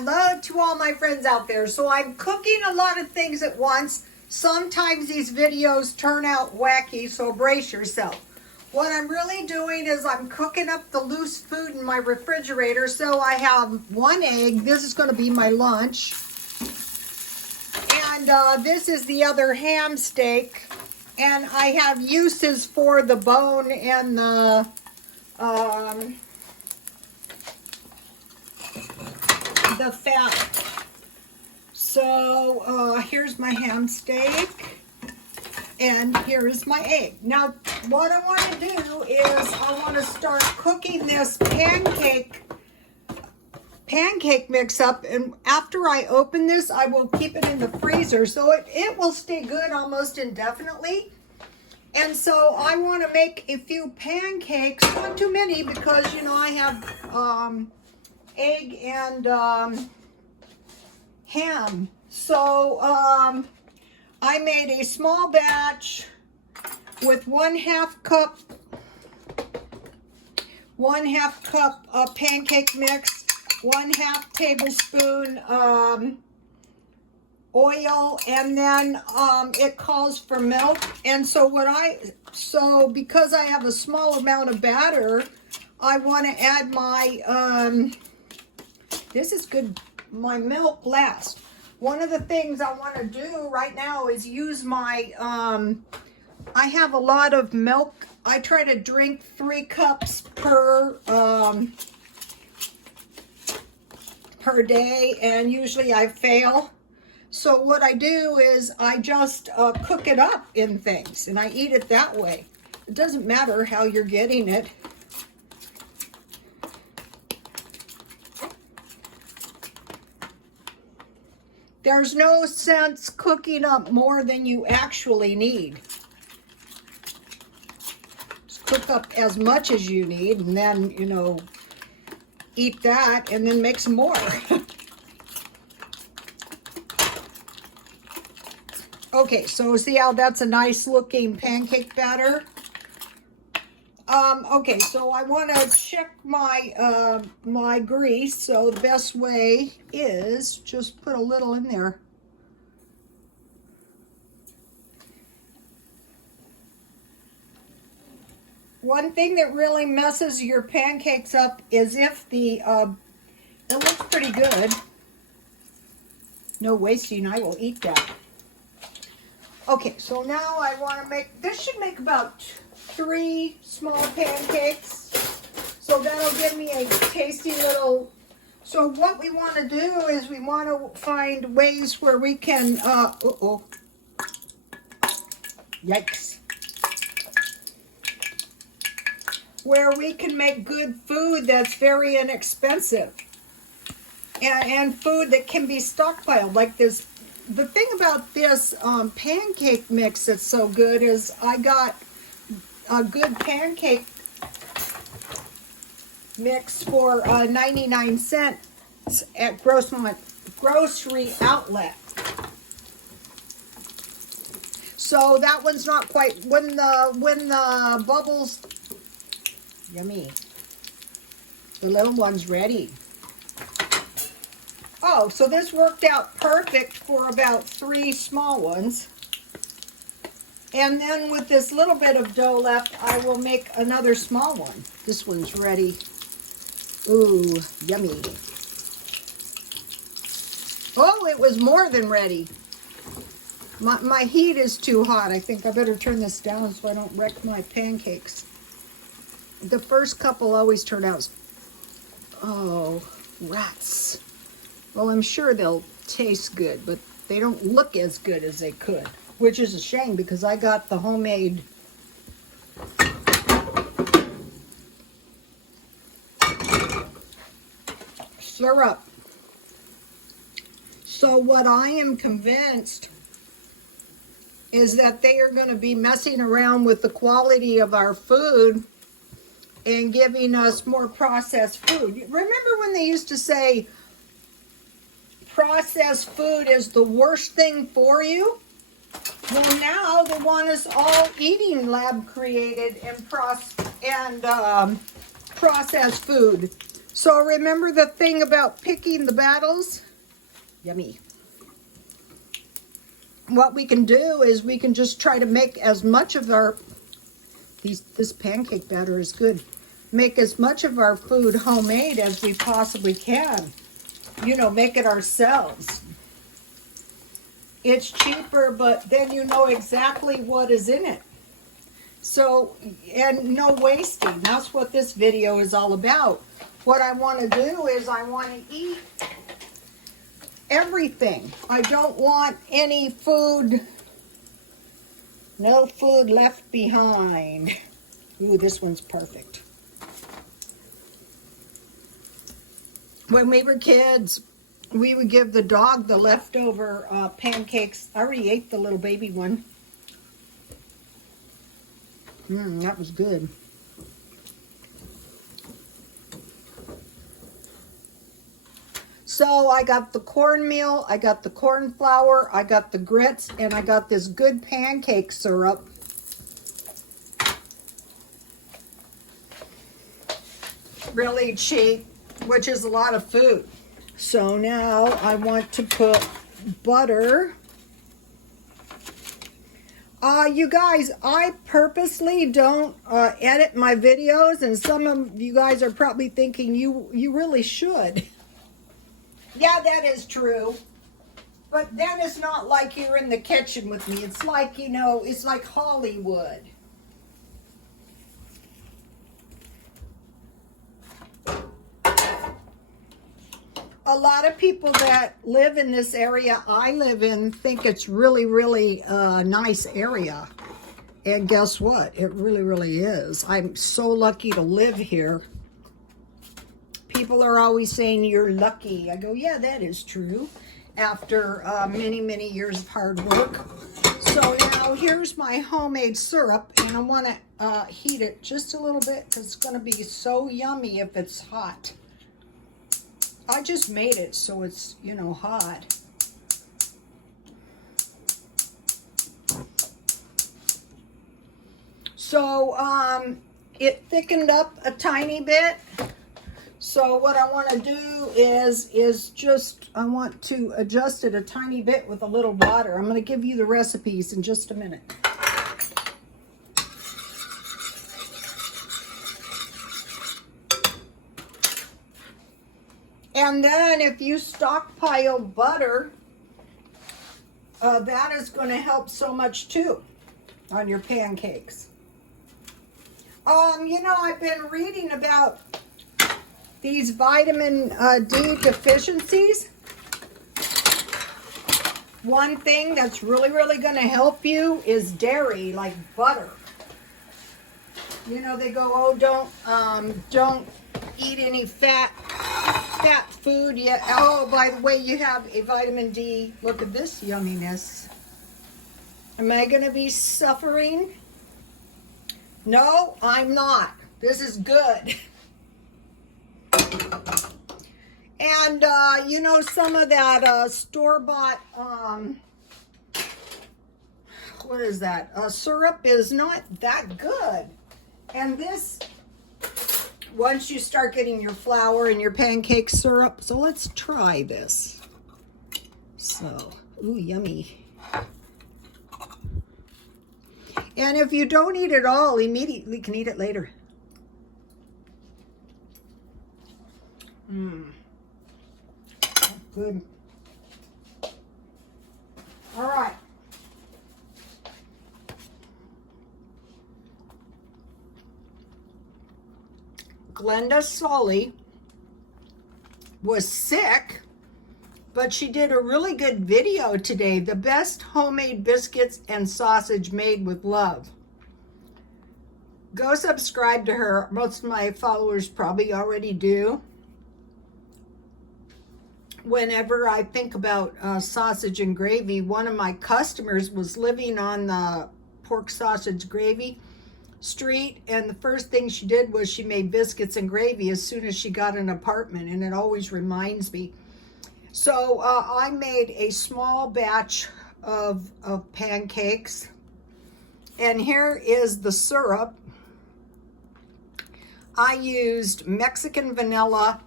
Hello to all my friends out there. So I'm cooking a lot of things at once. Sometimes these videos turn out wacky, so brace yourself. What I'm really doing is I'm cooking up the loose food in my refrigerator. So I have one egg. This is going to be my lunch. And this is the other ham steak. And I have uses for the bone and the fat. So here's my ham steak, and here's my egg. Now what I want to do is I want to start cooking this pancake mix up, and after I open this I will keep it in the freezer so it will stay good almost indefinitely. And so I want to make a few pancakes, not too many, because you know I have egg and ham. So I made a small batch with 1/2 cup pancake mix, 1/2 tablespoon oil, and then it calls for milk. And so because I have a small amount of batter, I want to add my this is good, my milk last. One of the things I want to do right now is use my I have a lot of milk. I try to drink 3 cups per day, and usually I fail. So what I do is I just cook it up in things, and I eat it that way. It doesn't matter how you're getting it. There's no sense cooking up more than you actually need. Just cook up as much as you need, and then, you know, eat that, and then make some more. Okay, so see how that's a nice looking pancake batter? Okay, so I want to check my my grease. So the best way is just put a little in there. One thing that really messes your pancakes up is if the it looks pretty good. No wasting, I will eat that. Okay, so now I want to make, this should make about 3 small pancakes. So that'll give me a tasty little, so what we want to do is we want to find ways where we can, yikes. Where we can make good food that's very inexpensive. And food that can be stockpiled, like this. The thing about this pancake mix that's so good is I got a good pancake mix for 99 cents at Grocery Outlet. So that one's not quite, when the bubbles, yummy, the little one's ready. Oh, so this worked out perfect for about 3 small ones. And then with this little bit of dough left, I will make another small one. This one's ready. Ooh, yummy. Oh, it was more than ready. My heat is too hot. I think I better turn this down so I don't wreck my pancakes. The first couple always turn out, oh, rats. Well, I'm sure they'll taste good, but they don't look as good as they could, which is a shame because I got the homemade syrup. So what I am convinced is that they are going to be messing around with the quality of our food and giving us more processed food. Remember when they used to say, processed food is the worst thing for you? Well, now they want us all eating lab created and processed food. So remember the thing about picking the battles? Yummy. What we can do is we can just try to make as much of our, this pancake batter is good. Make as much of our food homemade as we possibly can. You know, make it ourselves. It's cheaper, but then you know exactly what is in it. So, and no wasting. That's what this video is all about. What I want to do is I want to eat everything. I don't want any food, no food left behind. Ooh, this one's perfect. When we were kids, we would give the dog the leftover pancakes. I already ate the little baby one. That was good. So I got the cornmeal, I got the corn flour, I got the grits, and I got this good pancake syrup. Really cheap, which is a lot of food. So now I want to put butter. You guys, I purposely don't edit my videos, and some of you guys are probably thinking you really should. Yeah, that is true. But then it's not like you're in the kitchen with me. It's like, you know, it's like Hollywood. A lot of people that live in this area I live in think it's really, really a nice area. And guess what? It really, really is. I'm so lucky to live here. People are always saying you're lucky. I go, yeah, that is true. After many, many years of hard work. So now here's my homemade syrup, and I want to heat it just a little bit because it's going to be so yummy if it's hot. I just made it so it's, you know, hot. So it thickened up a tiny bit. So what I want to do is just, I want to adjust it a tiny bit with a little water. I'm going to give you the recipes in just a minute. And then if you stockpile butter, that is going to help so much too on your pancakes. You know, I've been reading about these vitamin D deficiencies. One thing that's really, really going to help you is dairy, like butter. You know, they go, oh, don't eat any fat food yet. Oh, by the way, you have a vitamin D. Look at this yumminess. Am I going to be suffering? No, I'm not. This is good. And, you know, some of that store-bought, what is that? Syrup is not that good. And this, once you start getting your flour and your pancake syrup, so let's try this. So, ooh, yummy. And if you don't eat it all, immediately can eat it later. Good. All right. Glenda Sully was sick, but she did a really good video today. The best homemade biscuits and sausage made with love. Go subscribe to her. Most of my followers probably already do. Whenever I think about sausage and gravy, one of my customers was living on the pork sausage gravy street, and the first thing she did was she made biscuits and gravy as soon as she got an apartment, and it always reminds me. So I made a small batch of pancakes, and here is the syrup. I used Mexican vanilla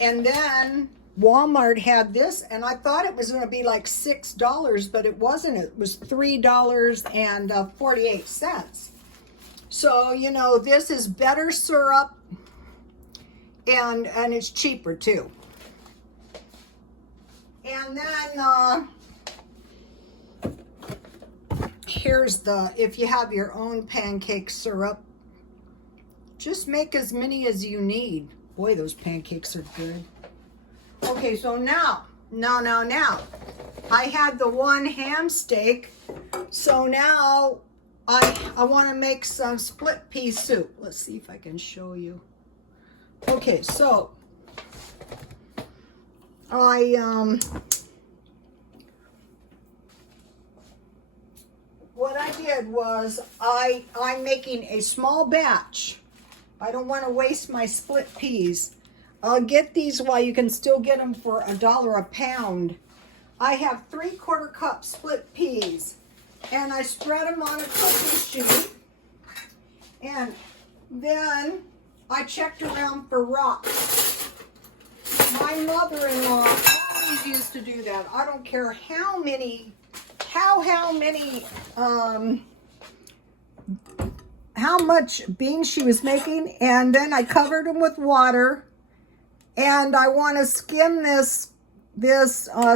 And then Walmart had this, and I thought it was going to be like $6, but it wasn't. It was $3.48. So, you know, this is better syrup, and it's cheaper too. And then here's if you have your own pancake syrup, just make as many as you need. Boy, those pancakes are good. Okay, so now, I had the one ham steak, so now I want to make some split pea soup. Let's see if I can show you. Okay, so what I did was I'm making a small batch. I don't want to waste my split peas. I'll get these while you can still get them for $1 a pound. I have 3/4 cup split peas, and I spread them on a cookie sheet, and then I checked around for rocks. My mother-in-law always used to do that. I don't care how many how much beans she was making, and then I covered them with water, and I want to skim this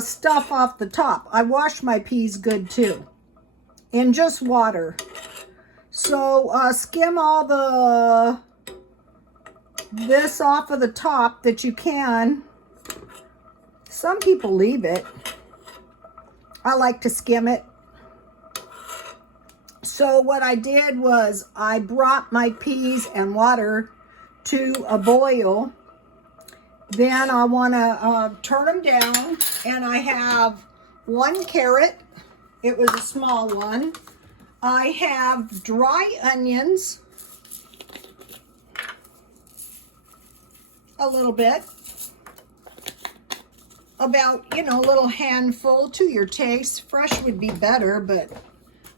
stuff off the top. I wash my peas good too, in just water. So skim all this off of the top that you can. Some people leave it. I like to skim it. So what I did was I brought my peas and water to a boil. Then I want to turn them down, and I have 1 carrot. It was a small one. I have dry onions, a little bit, about, you know, a little handful to your taste. Fresh would be better, but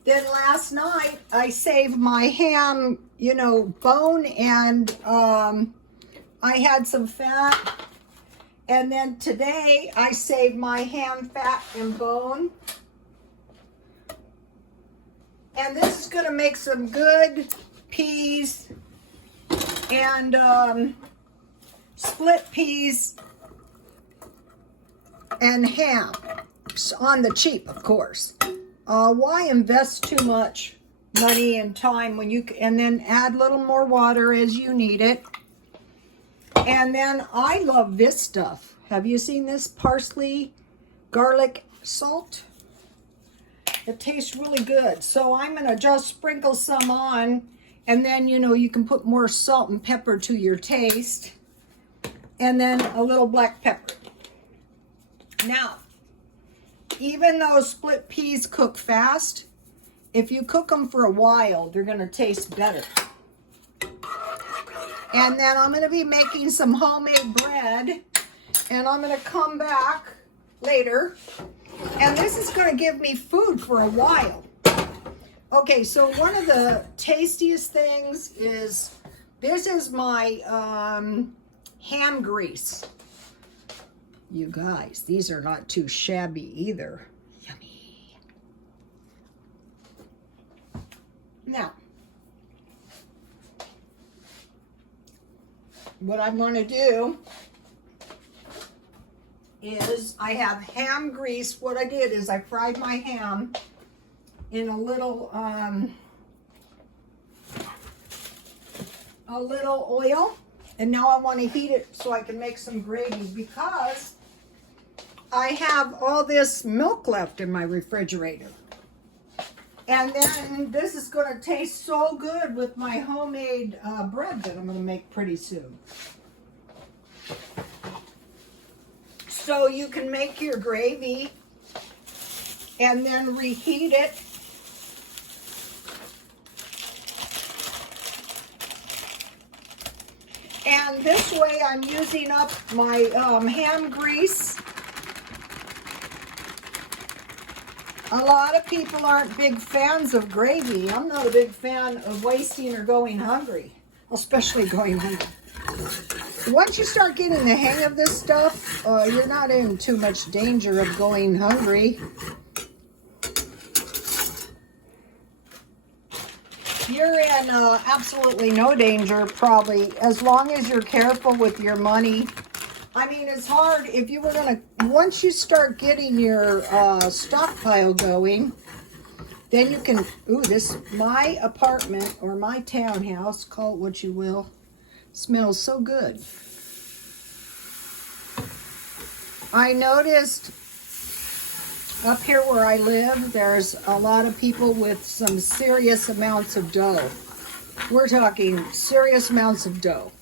then last night I saved my ham, you know, bone, and I had some fat. And then today I saved my ham fat and bone. And this is going to make some good peas and split peas and ham on the cheap, of course. Why invest too much money and time when you and then add a little more water as you need it? And then I love this stuff. Have you seen this parsley, garlic, salt? It tastes really good. So I'm going to just sprinkle some on, and then, you know, you can put more salt and pepper to your taste, and then a little black pepper. Now, even though split peas cook fast, if you cook them for a while, they're going to taste better. And then I'm going to be making some homemade bread, and I'm going to come back later, and this is going to give me food for a while. Okay, so one of the tastiest things is, this is my ham grease. You guys, these are not too shabby either. Yummy. Now, what I'm going to do is I have ham grease. What I did is I fried my ham in a little oil, and now I want to heat it so I can make some gravy, because I have all this milk left in my refrigerator. And then this is going to taste so good with my homemade bread that I'm going to make pretty soon. So you can make your gravy and then reheat it. And this way I'm using up my ham grease. A lot of people aren't big fans of gravy. I'm not a big fan of wasting or going hungry, especially going hungry. once you start getting the hang of this stuff, you're not in too much danger of going hungry. You're in absolutely no danger, probably, as long as you're careful with your money. I mean, it's hard if you were going to, once you start getting your stockpile going, then you can, ooh, my apartment or my townhouse, call it what you will, smells so good. I noticed up here where I live, there's a lot of people with some serious amounts of dough. We're talking serious amounts of dough.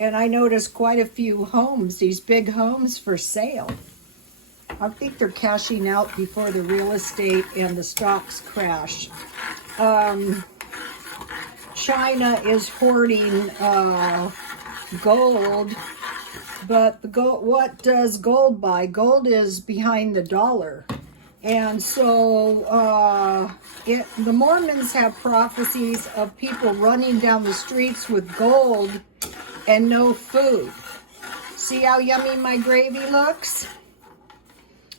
And I noticed quite a few homes, these big homes for sale. I think they're cashing out before the real estate and the stocks crash. China is hoarding gold, but the gold, what does gold buy? Gold is behind the dollar. And so the Mormons have prophecies of people running down the streets with gold and no food. See how yummy my gravy looks?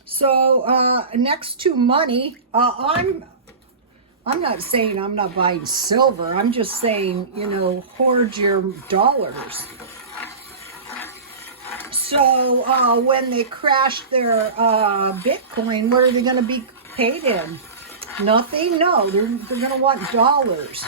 So next to money, I'm not saying I'm not buying silver. I'm just saying, you know, hoard your dollars. So when they crash their Bitcoin, what are they going to be paid in? Nothing? No, they're going to want dollars.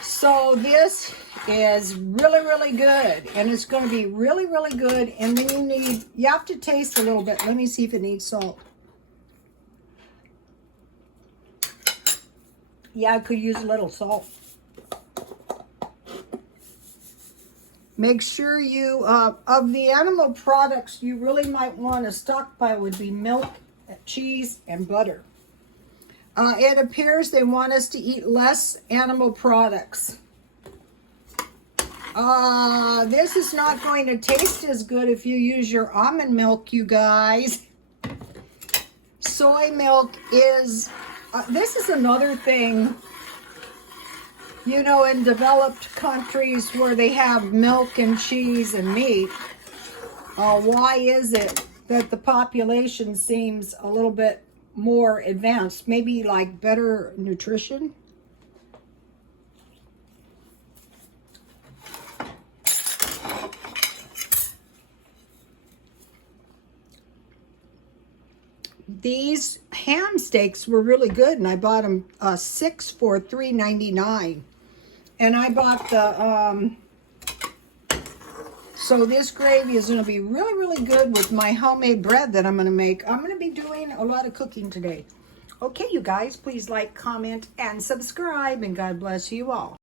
So this is really, really good. And it's going to be really, really good. And then you have to taste a little bit. Let me see if it needs salt. Yeah, I could use a little salt. Make sure you, of the animal products you really might want to stockpile would be milk, cheese, and butter. It appears they want us to eat less animal products. This is not going to taste as good if you use your almond milk, you guys. Soy milk is... this is another thing, you know, in developed countries where they have milk and cheese and meat. Why is it that the population seems a little bit more advanced? Maybe like better nutrition? These ham steaks were really good, and I bought them 6 for $3.99. And I bought the, so this gravy is going to be really, really good with my homemade bread that I'm going to make. I'm going to be doing a lot of cooking today. Okay, you guys, please like, comment, and subscribe, and God bless you all.